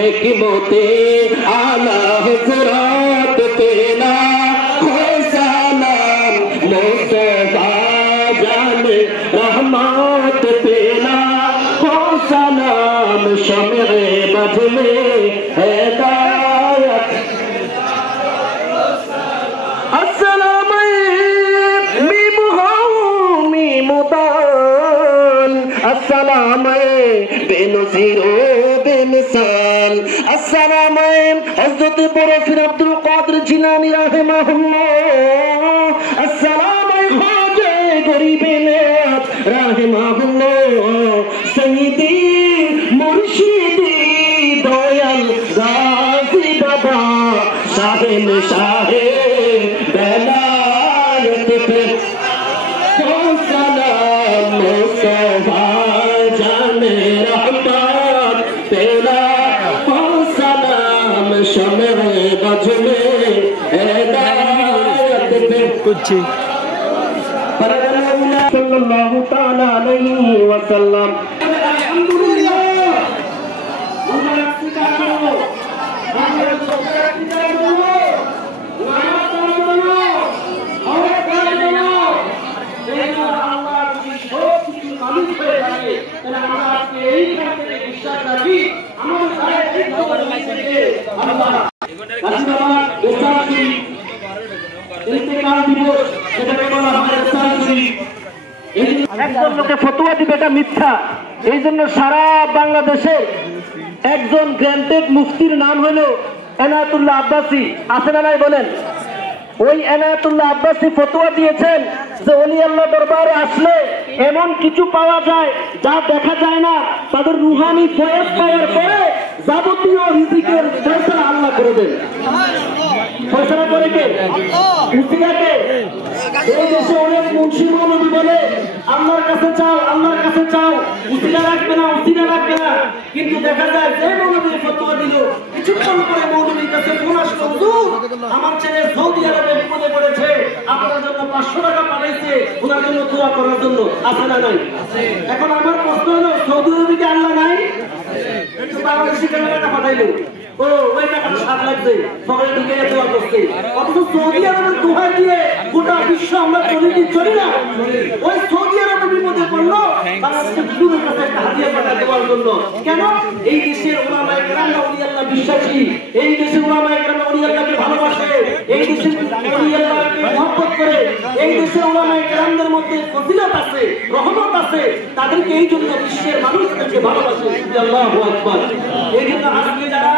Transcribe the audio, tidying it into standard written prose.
हिकमते आला हज़रात तेरा हो सलाम मुस्तफा जाने रहमत तेरा हो सलाम शम्ए बजले हिदायत अस्सलाम मीम मीमुदान अस्सलाम बेनज़ीर बेमिसाल अस्सलाम हज़रत बरफिर अब्दुल कादिर जिलानी रहमहुल्लाह अस्सलाम ख्वाजा गरीबे नियाज़ रहमहुल्लाह सय्यदी मुर्शिदी दयाल गाज़ी बाबा शाहिन शाहे बेलायत पे सलाम मुस्तफा जाने रहमत तेरा सलाम शम्ए बजले हिदायत पे कुछ सल्लल्लाहु ताला अलैहि वसल्लम একজন লোকে ফতোয়া দিবে এটা মিথ্যা। এই জন্য সারা বাংলাদেশে একজন গ্র্যান্টেড মুফতির নাম হলো এনায়েতুল্লাহ আব্বাসী। আছে না নাই বলেন? ওই এনায়েতুল্লাহ আব্বাসী ফতোয়া দিয়েছেন যে ওলি আল্লাহ দরবারে আসলে এমন কিছু পাওয়া যায় যা দেখা যায় না। তাদের রুহানি ফয়েজ পাওয়ার পরে যাবতীয় রিজিকের ফয়সালা আল্লাহ করে দেন। ফয়সালা করে কে? উসিলাকে। এই দেশে অনেক মুন্সি মৌলবি বলে আল্লাহর কাছে চাও, আল্লাহর কাছে চাও, উসিলা রাখবে না, উসিলা রাখবে না। কিন্তু দেখা যায় যে মৌলবি ফতোয়া দিল কিছুক্ষণ পরে মৌলবির কাছে ফোন আসলো, হুজুর আমার ছেলে সৌদি আরবে বিপদে পড়েছে, আপনার জন্য 500 টাকা পাঠাইছে ওনার জন্য দোয়া করার জন্য। আছে না নাই? এখন আমার প্রশ্ন হলো সৌদি আরবে কি আল্লাহ নাই? কিন্তু বাংলাদেশি কেন টাকা পাঠাইলো? ও ওই টাকাটা সাত লাগছে সবাই ঢুকে দোয়া করছে। অথচ সৌদি আরবের দোয়া দিয়ে গোটা বিশ্ব আমরা চলি না। ওই সৌদি আরবে বিপদে পড়লো বাংলাদেশের হুজুরের কাছে একটা হাদিয়া পাঠা দেওয়ার জন্য। কেন? এই দেশের উলামায়ে কেরামরা ওলি আল্লাহ বিশ্বাসী, এই দেশের উলামায়ে কেরামরা ওলি আল্লাহকে ভালোবাসে, এই দেশের ওলি আল্লাহকে মহব্বত করে, এই দেশের উলামায়ে কেরামদের মধ্যে ফজিলত আছে, রহমত আছে, তাদেরকে এই জন্য বিশ্বের মানুষ তাদেরকে ভালোবাসে। আল্লাহু আকবার। এই জন্য আজকে যারা